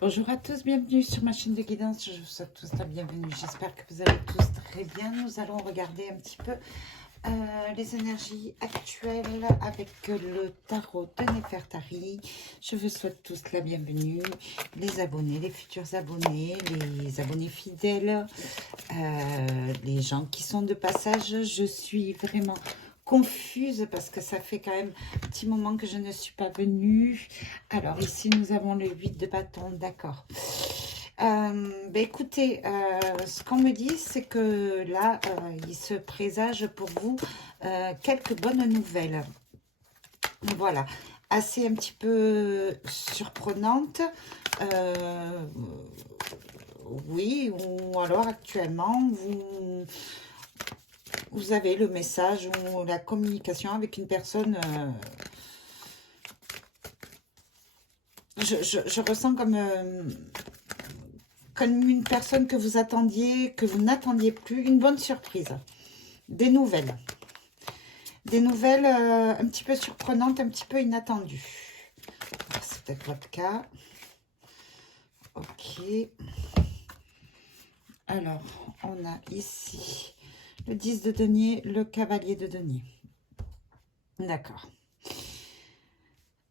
Bonjour à tous, bienvenue sur ma chaîne de guidance. Je vous souhaite tous la bienvenue. J'espère que vous allez tous très bien. Nous allons regarder un petit peu les énergies actuelles avec le tarot de Néfertari. Je vous souhaite tous la bienvenue. Les abonnés, les futurs abonnés, les abonnés fidèles, les gens qui sont de passage. Je suis vraiment confuse parce que ça fait quand même un petit moment que je ne suis pas venue. Alors ici nous avons le 8 de bâton, d'accord. Écoutez, ce qu'on me dit c'est que là il se présage pour vous quelques bonnes nouvelles. Voilà, assez un petit peu surprenantes. Oui, ou alors actuellement vous avez le message ou la communication avec une personne. Je ressens comme une personne que vous attendiez, que vous n'attendiez plus, une bonne surprise, des nouvelles. Des nouvelles un petit peu surprenantes, un petit peu inattendues. C'est peut-être votre cas. Ok. Alors, on a ici le 10 de denier, le cavalier de denier. D'accord.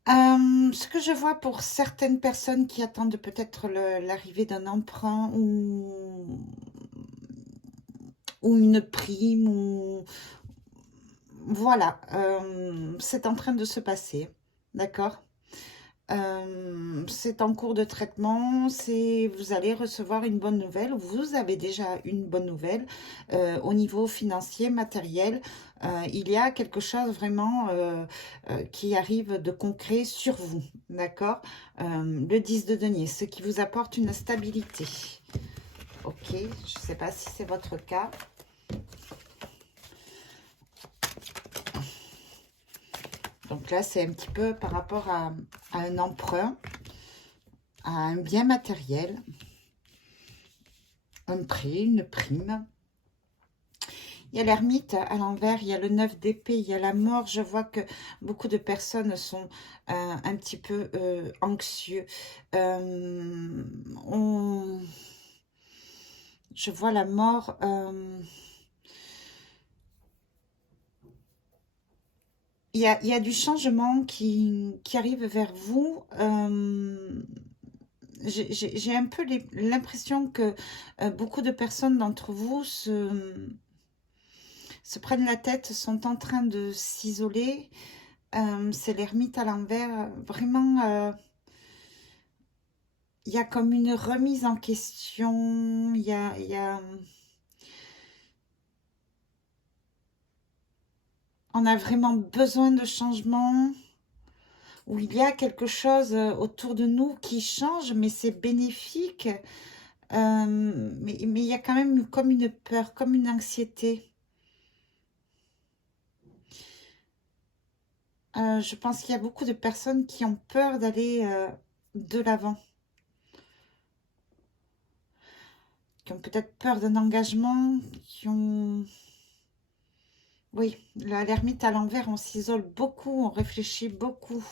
Ce que je vois pour certaines personnes qui attendent peut-être l'arrivée d'un emprunt ou une prime, ou voilà, c'est en train de se passer, d'accord. C'est en cours de traitement, vous allez recevoir une bonne nouvelle, vous avez déjà une bonne nouvelle au niveau financier, matériel. Il y a quelque chose vraiment qui arrive de concret sur vous, d'accord. Le 10 de denier, ce qui vous apporte une stabilité. Ok, je ne sais pas si c'est votre cas. Donc là, c'est un petit peu par rapport à un emprunt, à un bien matériel, un prêt, une prime. Il y a l'ermite à l'envers, il y a le 9 d'épée, il y a la mort. Je vois que beaucoup de personnes sont un petit peu anxieux. Je vois la mort. Il y a du changement qui arrive vers vous. J'ai un peu l'impression que beaucoup de personnes d'entre vous se prennent la tête, sont en train de s'isoler. C'est l'ermite à l'envers. Vraiment, il y a comme une remise en question. On a vraiment besoin de changement. Où il y a quelque chose autour de nous qui change, mais c'est bénéfique. Mais il y a quand même comme une peur, comme une anxiété. Je pense qu'il y a beaucoup de personnes qui ont peur d'aller de l'avant. Qui ont peut-être peur d'un engagement, qui ont... Oui, l'ermite à l'envers, on s'isole beaucoup, on réfléchit beaucoup.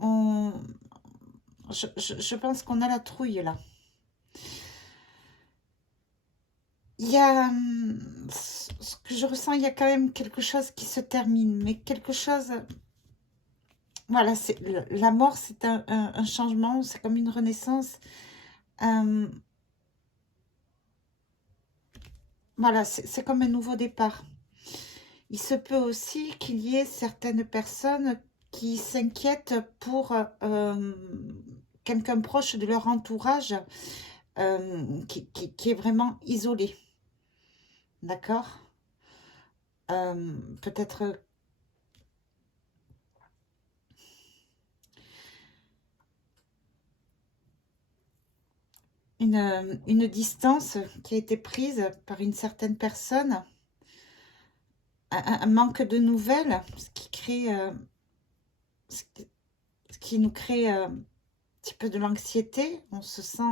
Je pense qu'on a la trouille là. Il y a... Ce que je ressens, il y a quand même quelque chose qui se termine, mais quelque chose... Voilà, la mort, c'est un changement, c'est comme une renaissance. Voilà, c'est comme un nouveau départ. Il se peut aussi qu'il y ait certaines personnes qui s'inquiètent pour quelqu'un proche de leur entourage qui est vraiment isolé. D'accord. Peut-être une distance qui a été prise par une certaine personne, un manque de nouvelles, ce qui nous crée un petit peu de l'anxiété. On se sent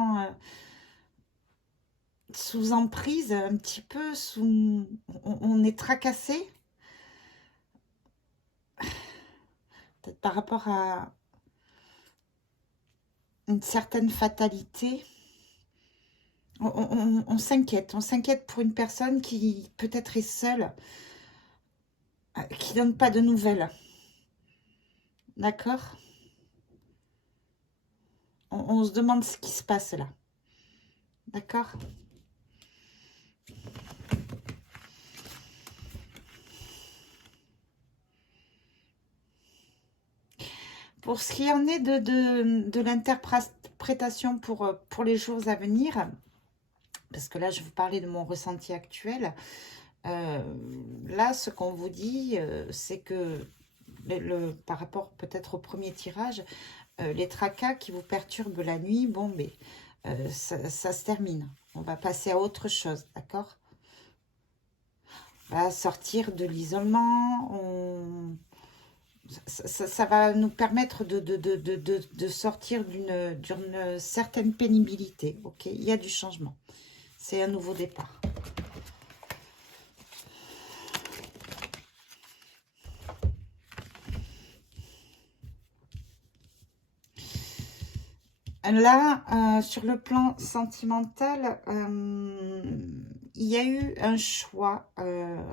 sous emprise, un petit peu, on est tracassé. Peut-être par rapport à une certaine fatalité. On s'inquiète pour une personne qui peut-être est seule, qui donne pas de nouvelles. D'accord? On se demande ce qui se passe là. D'accord? Pour ce qui en est de l'interprétation pour les jours à venir, parce que là, je vous parlais de mon ressenti actuel, là, ce qu'on vous dit, c'est que par rapport peut-être au premier tirage, les tracas qui vous perturbent la nuit, bon, mais ça se termine. On va passer à autre chose, d'accord? On va sortir de l'isolement, ça va nous permettre de sortir d'une certaine pénibilité, ok? Il y a du changement. C'est un nouveau départ. Là, sur le plan sentimental, il y a eu un choix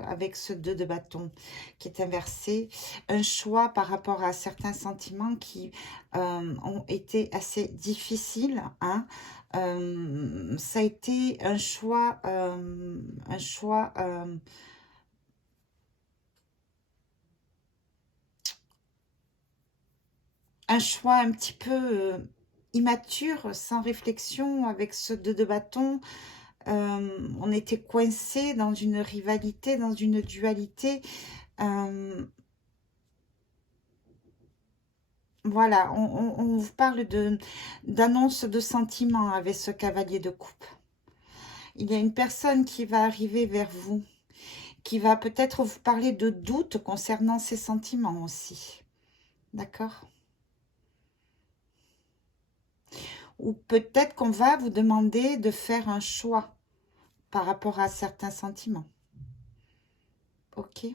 avec ce 2 de bâton qui est inversé. Un choix par rapport à certains sentiments qui ont été assez difficiles. Hein. Ça a été un choix un petit peu immature, sans réflexion, avec ce 2 de bâton. On était coincé dans une rivalité, dans une dualité. Voilà, on vous parle d'annonce de sentiments avec ce cavalier de coupe. Il y a une personne qui va arriver vers vous, qui va peut-être vous parler de doutes concernant ses sentiments aussi. D'accord? Ou peut-être qu'on va vous demander de faire un choix par rapport à certains sentiments. Ok?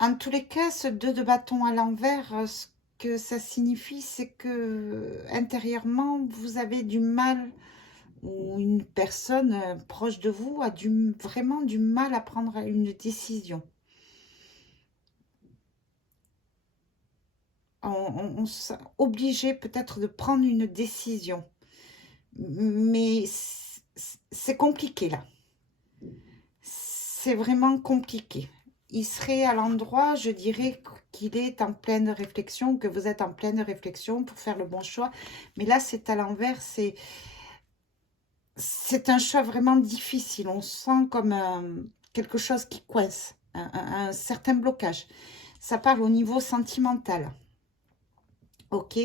En tous les cas, ce 2 de bâton à l'envers, ce que ça signifie, c'est que intérieurement, vous avez du mal, ou une personne proche de vous a vraiment du mal à prendre une décision. On s'est obligé peut-être de prendre une décision. Mais c'est compliqué là. C'est vraiment compliqué. Il serait à l'endroit, je dirais qu'il est en pleine réflexion, que vous êtes en pleine réflexion pour faire le bon choix. Mais là, c'est à l'envers, c'est un choix vraiment difficile. On sent comme quelque chose qui coince, un certain blocage. Ça parle au niveau sentimental. Ok?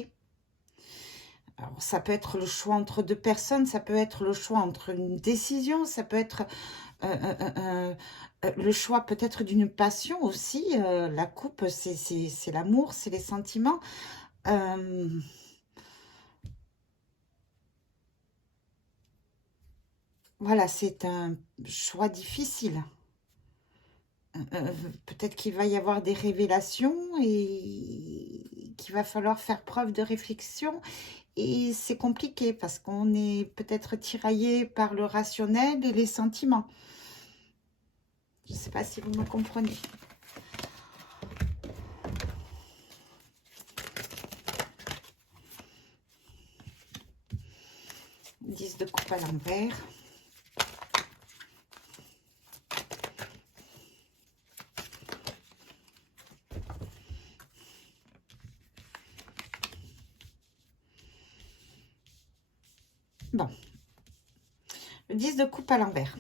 Alors, ça peut être le choix entre deux personnes, ça peut être le choix entre une décision, ça peut être le choix peut-être d'une passion aussi. La coupe, c'est l'amour, c'est les sentiments. Voilà, c'est un choix difficile. Peut-être qu'il va y avoir des révélations et qu'il va falloir faire preuve de réflexion. Et c'est compliqué parce qu'on est peut-être tiraillé par le rationnel et les sentiments. Je ne sais pas si vous me comprenez. Dix de coupe à l'envers. Bon. Le 10 de coupe à l'envers.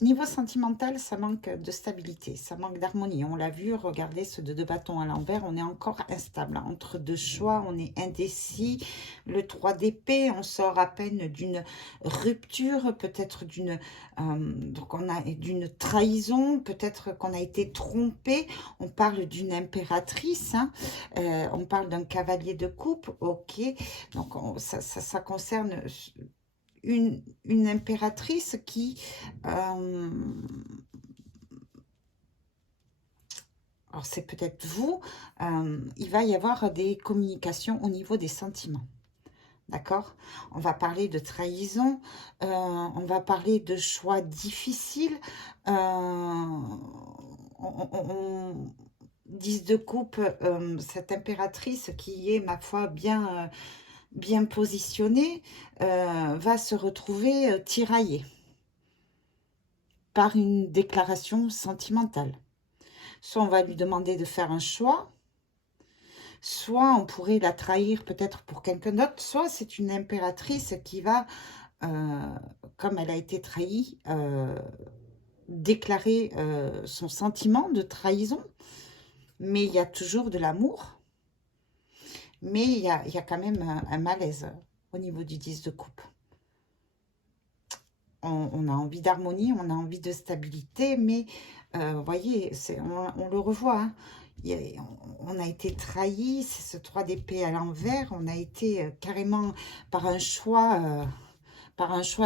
Niveau sentimental, ça manque de stabilité, ça manque d'harmonie. On l'a vu, regardez ce 2 de bâton à l'envers, on est encore instable. Entre deux choix, on est indécis. Le 3 d'épée, on sort à peine d'une rupture, peut-être d'une d'une trahison, peut-être qu'on a été trompé. On parle d'une impératrice, hein. On parle d'un cavalier de coupe, ok. Donc ça concerne une impératrice qui alors c'est peut-être vous, il va y avoir des communications au niveau des sentiments. D'accord? On va parler de trahison, on va parler de choix difficiles. 10 de coupe, cette impératrice qui est, ma foi, bien positionnée, va se retrouver tiraillée par une déclaration sentimentale. Soit on va lui demander de faire un choix, soit on pourrait la trahir peut-être pour quelqu'un d'autre, soit c'est une impératrice qui va, comme elle a été trahie, déclarer son sentiment de trahison. Mais il y a toujours de l'amour, mais il y a quand même un malaise au niveau du 10 de coupe. On a envie d'harmonie, on a envie de stabilité, mais vous voyez, on le revoit, hein. On a été trahi, c'est ce 3 d'épée à l'envers, on a été carrément par un choix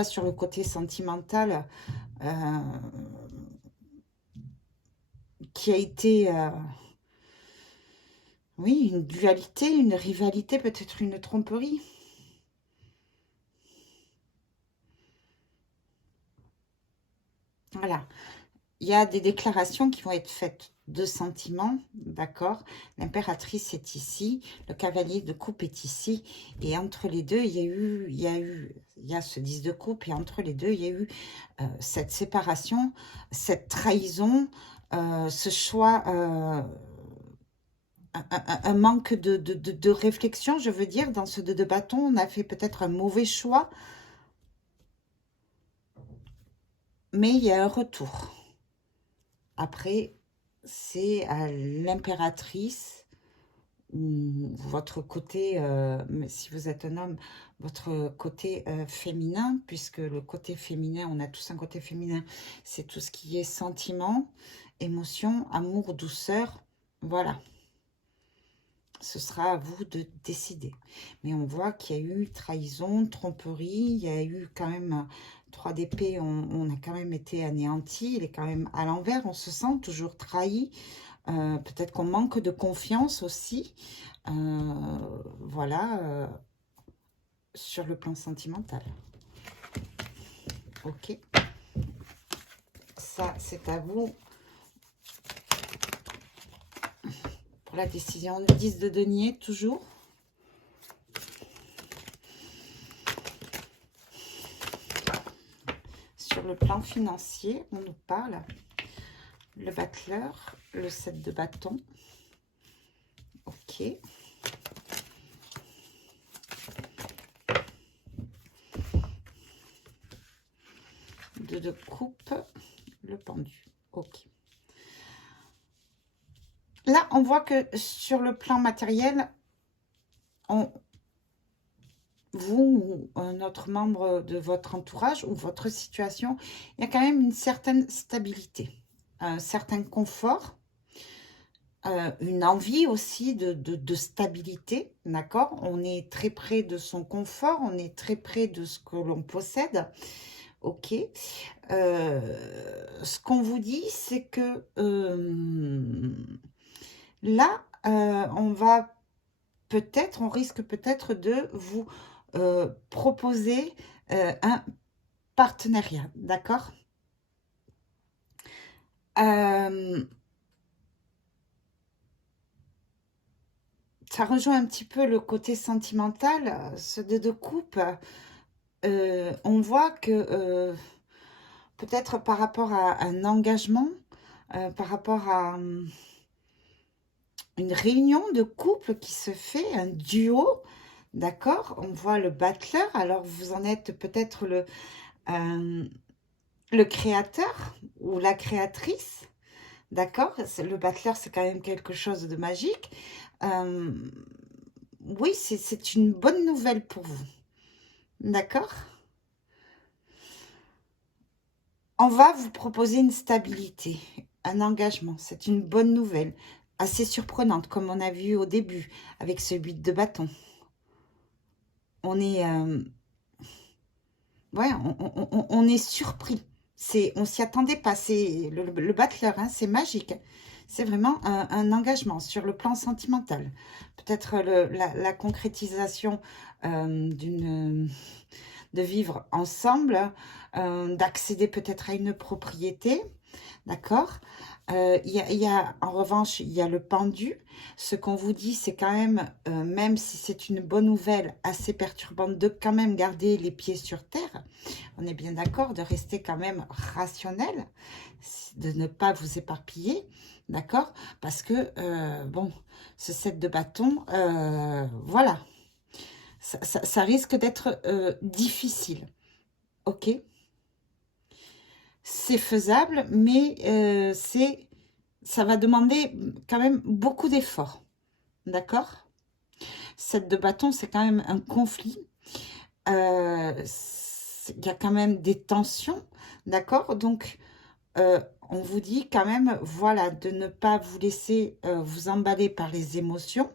sur le côté sentimental qui a été, oui, une dualité, une rivalité, peut-être une tromperie. Voilà. Il y a des déclarations qui vont être faites de sentiments, d'accord? L'impératrice est ici, le cavalier de coupe est ici, et entre les deux, il y a ce 10 de coupe, et entre les deux, il y a eu cette séparation, cette trahison, ce choix, un manque de réflexion, je veux dire, dans ce 2 de bâton, on a fait peut-être un mauvais choix, mais il y a un retour. Après, c'est à l'impératrice, votre côté, si vous êtes un homme, votre côté féminin, puisque le côté féminin, on a tous un côté féminin, c'est tout ce qui est sentiment, émotion, amour, douceur, voilà. Ce sera à vous de décider. Mais on voit qu'il y a eu trahison, tromperie, il y a eu quand même 3 d'épée, on a quand même été anéanti, il est quand même à l'envers, on se sent toujours trahi. Peut-être qu'on manque de confiance aussi. Voilà, sur le plan sentimental. Ok. Ça, c'est à vous. Pour la décision, le 10 de denier, toujours. Sur le plan financier, on nous parle. Le battleur, le 7 de bâton. Ok. 2 de coupe, le pendu. Ok. Là, on voit que sur le plan matériel, vous ou un autre membre de votre entourage ou votre situation, il y a quand même une certaine stabilité, un certain confort, une envie aussi de stabilité, d'accord? On est très près de son confort, on est très près de ce que l'on possède, ok? Ce qu'on vous dit, c'est que là, on risque peut-être de vous proposer un partenariat, d'accord? Ça rejoint un petit peu le côté sentimental, ce 2 de coupe. On voit que peut-être par rapport à un engagement, par rapport à une réunion de couple qui se fait, un duo, d'accord? On voit le battleur, alors vous en êtes peut-être le créateur ou la créatrice, d'accord? Le battleur, c'est quand même quelque chose de magique. Oui, c'est une bonne nouvelle pour vous, d'accord? On va vous proposer une stabilité, un engagement. C'est une bonne nouvelle, assez surprenante, comme on a vu au début, avec ce 8 de bâton. On est... ouais, on est surpris. On s'y attendait pas. C'est le battleur, hein, c'est magique. C'est vraiment un engagement sur le plan sentimental. Peut-être la concrétisation de vivre ensemble, d'accéder peut-être à une propriété, d'accord. En revanche, il y a le pendu. Ce qu'on vous dit, c'est quand même, même si c'est une bonne nouvelle assez perturbante, de quand même garder les pieds sur terre. On est bien d'accord, de rester quand même rationnel, de ne pas vous éparpiller, d'accord. Parce que, bon, ce 7 de bâton, voilà, ça risque d'être difficile, ok. C'est faisable, mais ça va demander quand même beaucoup d'efforts. D'accord? 7 de bâton, c'est quand même un conflit. Il y a quand même des tensions. D'accord? Donc, on vous dit quand même, voilà, de ne pas vous laisser vous emballer par les émotions,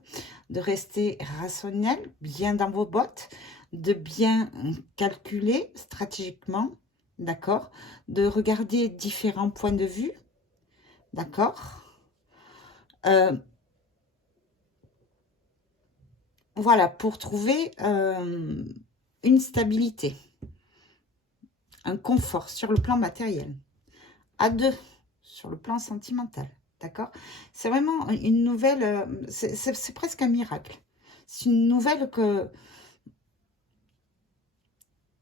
de rester rationnel, bien dans vos bottes, de bien calculer stratégiquement, d'accord, de regarder différents points de vue, d'accord. Voilà, pour trouver une stabilité, un confort sur le plan matériel, à deux, sur le plan sentimental, d'accord. C'est vraiment une nouvelle, c'est presque un miracle. C'est une nouvelle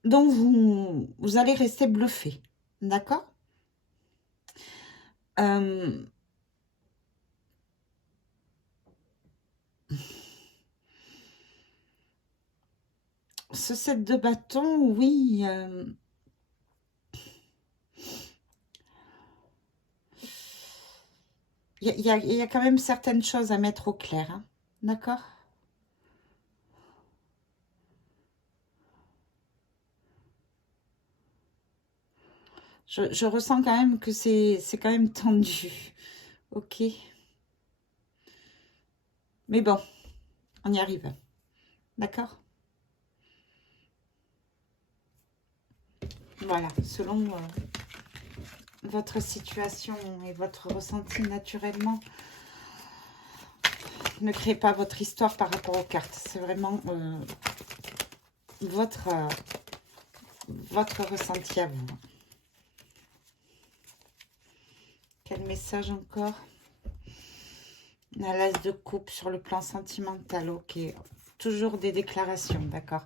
dont vous allez rester bluffé, d'accord. Ce 7 de bâton, oui, il y a quand même certaines choses à mettre au clair, hein, d'accord. Je ressens quand même que c'est quand même tendu, ok. Mais bon, on y arrive, d'accord. Voilà, selon votre situation et votre ressenti naturellement, ne créez pas votre histoire par rapport aux cartes. C'est vraiment votre ressenti à vous. Quel message encore? L'as de coupe sur le plan sentimental, ok. Toujours des déclarations, d'accord.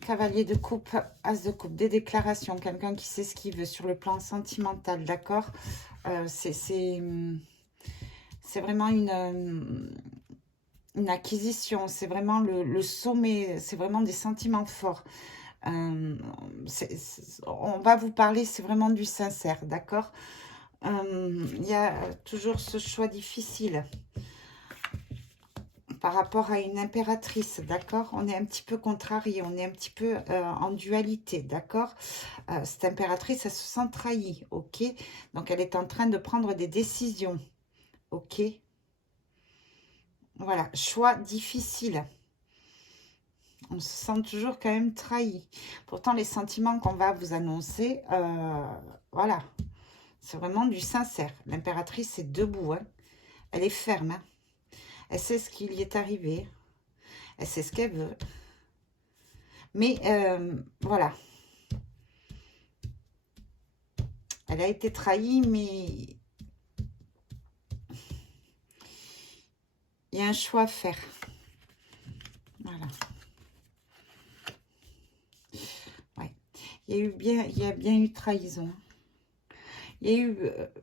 Cavalier de coupe, as de coupe, des déclarations. Quelqu'un qui sait ce qu'il veut sur le plan sentimental, d'accord. C'est vraiment une acquisition, c'est vraiment le sommet, c'est vraiment des sentiments forts. On va vous parler, c'est vraiment du sincère, d'accord. Il y a toujours ce choix difficile par rapport à une impératrice, d'accord. On est un petit peu contrarié, on est un petit peu en dualité, d'accord. Cette impératrice, elle se sent trahie, ok. Donc, elle est en train de prendre des décisions, ok. Voilà, choix difficile. On se sent toujours quand même trahi. Pourtant, les sentiments qu'on va vous annoncer, voilà, c'est vraiment du sincère. L'impératrice est debout, hein. Elle est ferme, hein. Elle sait ce qui lui est arrivé. Elle sait ce qu'elle veut. Mais voilà. Elle a été trahie, mais il y a un choix à faire. Voilà. Ouais. Il y a bien eu trahison. Il y a eu,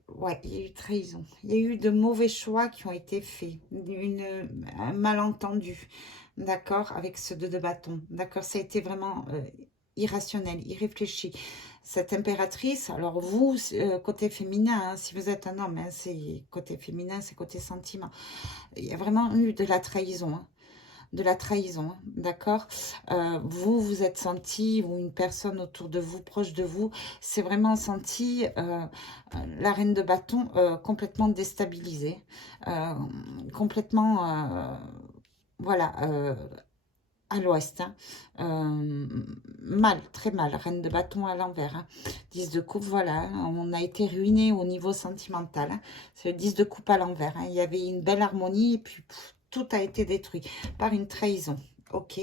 ouais, il y a eu trahison. Il y a eu de mauvais choix qui ont été faits. Un malentendu, d'accord, avec ce 2 de bâton. D'accord, ça a été vraiment irrationnel, irréfléchi. Cette impératrice, alors vous, côté féminin, hein, si vous êtes un homme, hein, c'est côté féminin, c'est côté sentiment. Il y a vraiment eu de la trahison, hein. De la trahison, hein, d'accord. Vous êtes senti, ou une personne autour de vous, proche de vous, c'est vraiment senti la reine de bâton complètement déstabilisée, complètement, voilà, à l'ouest. Hein. Mal, très mal. Reine de bâton à l'envers. Hein. 10 de coupe, voilà. On a été ruiné au niveau sentimental. Hein. C'est le 10 de coupe à l'envers. Hein. Il y avait une belle harmonie et puis tout a été détruit par une trahison. Ok.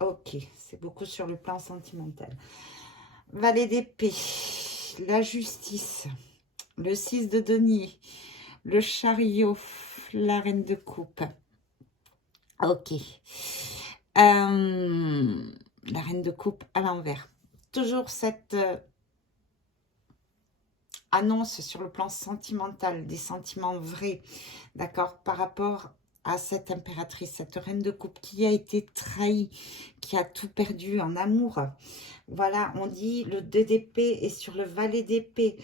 Ok, c'est beaucoup sur le plan sentimental. Valet d'épée, la justice, le 6 de denier, le chariot, la reine de coupe. Ok. La reine de coupe à l'envers. Toujours cette annonce sur le plan sentimental, des sentiments vrais, d'accord, par rapport à cette impératrice, cette reine de coupe qui a été trahie, qui a tout perdu en amour. Voilà, on dit le 2 d'épée et sur le valet d'épée.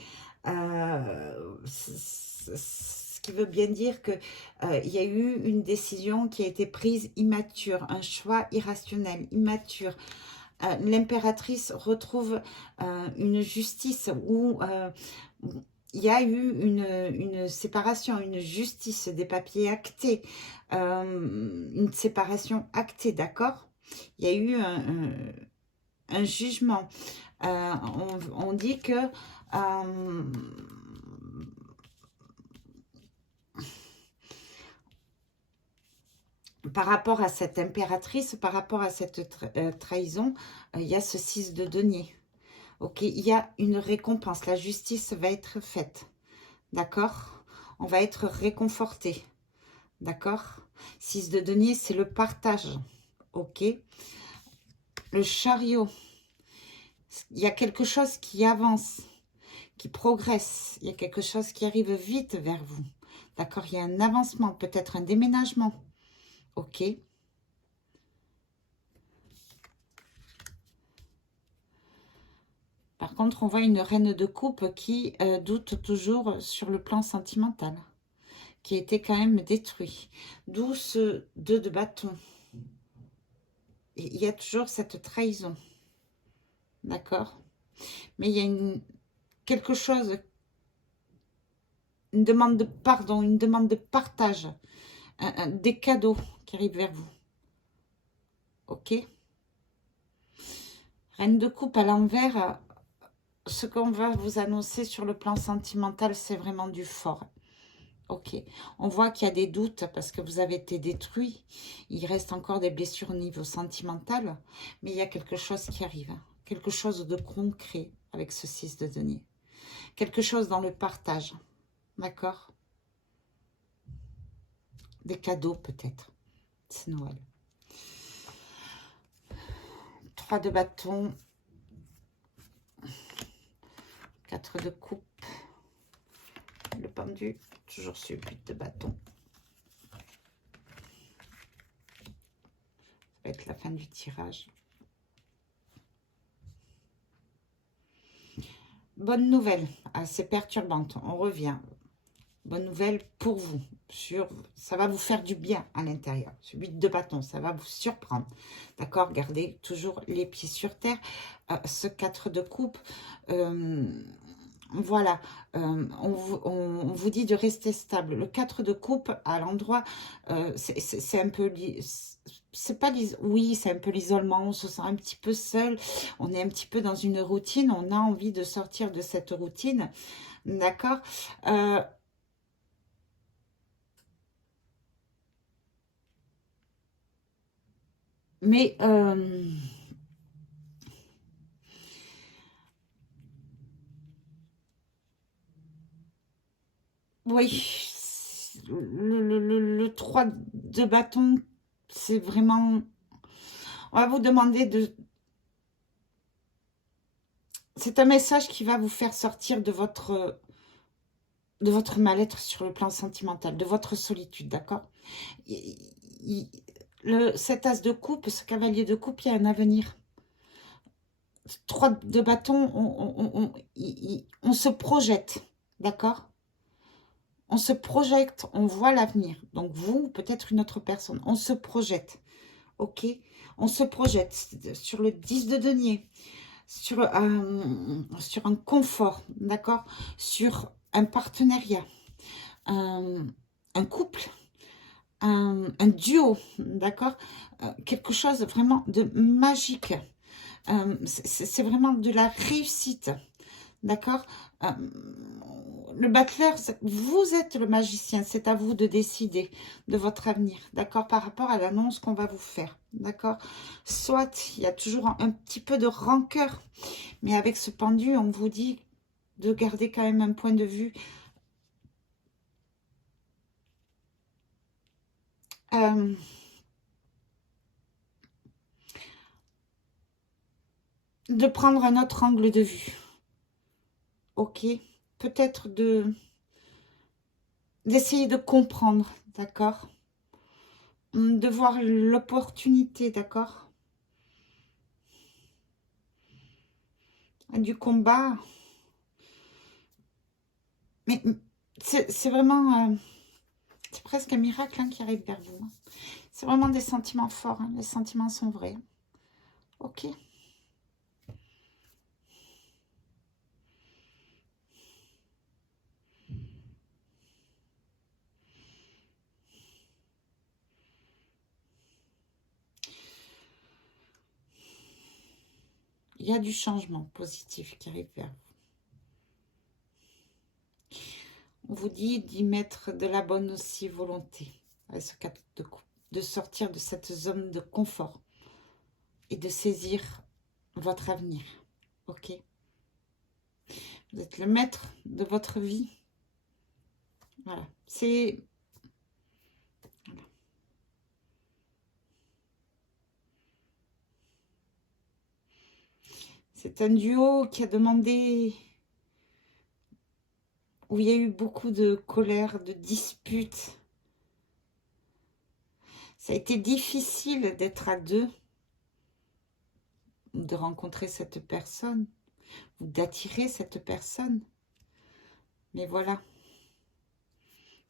Ce qui veut bien dire que il y a eu une décision qui a été prise immature, un choix irrationnel, immature. L'impératrice retrouve une justice où il y a eu une séparation, une justice, des papiers actés, une séparation actée, d'accord? Il y a eu un jugement. On dit que par rapport à cette impératrice, par rapport à cette trahison, il y a ce 6 de denier. Ok, il y a une récompense. La justice va être faite. D'accord? On va être réconforté. D'accord? 6 de denier, c'est le partage. Ok? Le chariot. Il y a quelque chose qui avance, qui progresse. Il y a quelque chose qui arrive vite vers vous. D'accord? Il y a un avancement, peut-être un déménagement. Ok? Par contre, on voit une reine de coupe qui doute toujours sur le plan sentimental, qui a été quand même détruit. D'où ce 2 de bâton. Il y a toujours cette trahison. D'accord? Mais il y a quelque chose, une demande de pardon, une demande de partage, des cadeaux qui arrivent vers vous. Ok? Reine de coupe à l'envers, ce qu'on va vous annoncer sur le plan sentimental, c'est vraiment du fort. Ok, on voit qu'il y a des doutes parce que vous avez été détruit. Il reste encore des blessures au niveau sentimental, mais il y a quelque chose qui arrive. Quelque chose de concret avec ce 6 de denier. Quelque chose dans le partage. D'accord? Des cadeaux peut-être. C'est Noël. 3 de bâton. 4 de coupe. Le pendu. Toujours sur 8 de bâton. Ça va être la fin du tirage. Bonne nouvelle, assez perturbante, on revient. Bonne nouvelle pour vous, ça va vous faire du bien à l'intérieur. Ce 8 de bâton, ça va vous surprendre. D'accord? Gardez toujours les pieds sur terre. Ce 4 de coupe, voilà, on vous dit de rester stable. Le 4 de coupe, à l'endroit, c'est un peu... C'est pas oui, c'est un peu l'isolement, on se sent un petit peu seul, on est un petit peu dans une routine, on a envie de sortir de cette routine, d'accord? Mais oui, le 3 de bâton, c'est vraiment... On va vous demander de... C'est un message qui va vous faire sortir de votre mal-être sur le plan sentimental, de votre solitude, d'accord? Cet as de coupe, ce cavalier de coupe, il y a un avenir. 3 de bâton, on se projette, d'accord? On se projette, on voit l'avenir. Donc vous, peut-être une autre personne, on se projette, ok? On se projette sur le 10 de denier, sur un confort, d'accord? Sur un partenariat, un couple, un duo, d'accord, quelque chose vraiment de magique. C'est vraiment de la réussite, d'accord. Le battleur, vous êtes le magicien, c'est à vous de décider de votre avenir, d'accord, par rapport à l'annonce qu'on va vous faire, d'accord. Soit il y a toujours un petit peu de rancœur, mais avec ce pendu, on vous dit de garder quand même un point de vue de prendre un autre angle de vue, ok, peut-être d'essayer de comprendre, d'accord, de voir l'opportunité, d'accord, du combat, mais c'est vraiment, c'est presque un miracle hein, qui arrive vers vous, hein. C'est vraiment des sentiments forts, hein. Les sentiments sont vrais, ok. Il y a du changement positif qui arrive vers vous. On vous dit d'y mettre de la bonne aussi volonté, avec ce cadre de coupe, de sortir de cette zone de confort et de saisir votre avenir, ok. Vous êtes le maître de votre vie, voilà, c'est... Voilà. C'est un duo qui a demandé, où il y a eu beaucoup de colère, de disputes. Ça a été difficile d'être à deux, de rencontrer cette personne, ou d'attirer cette personne. Mais voilà,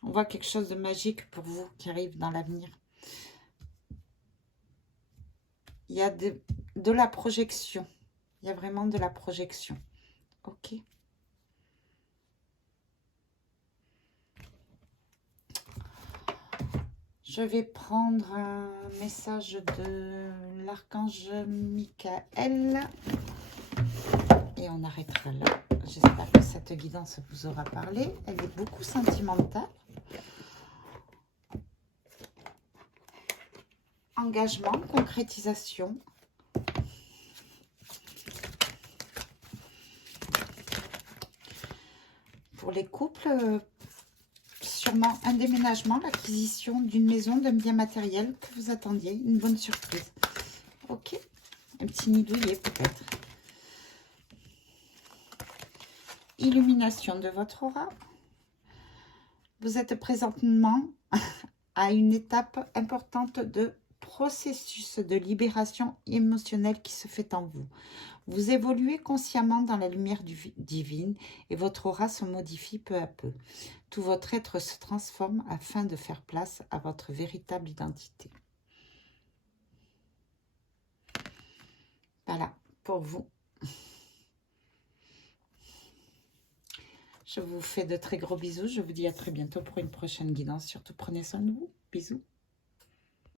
on voit quelque chose de magique pour vous qui arrive dans l'avenir. Il y a de la projection. Il y a vraiment de la projection. Ok. Je vais prendre un message de l'archange Michael. Et on arrêtera là. J'espère que cette guidance vous aura parlé. Elle est beaucoup sentimentale. Engagement, concrétisation. Pour les couples, sûrement un déménagement, l'acquisition d'une maison, d'un bien matériel que vous attendiez, une bonne surprise. Ok, un petit nid douillet peut-être. Illumination de votre aura. Vous êtes présentement à une étape importante de processus de libération émotionnelle qui se fait en vous. Vous évoluez consciemment dans la lumière divine et votre aura se modifie peu à peu. Tout votre être se transforme afin de faire place à votre véritable identité. Voilà, pour vous. Je vous fais de très gros bisous. Je vous dis à très bientôt pour une prochaine guidance. Surtout, prenez soin de vous. Bisous.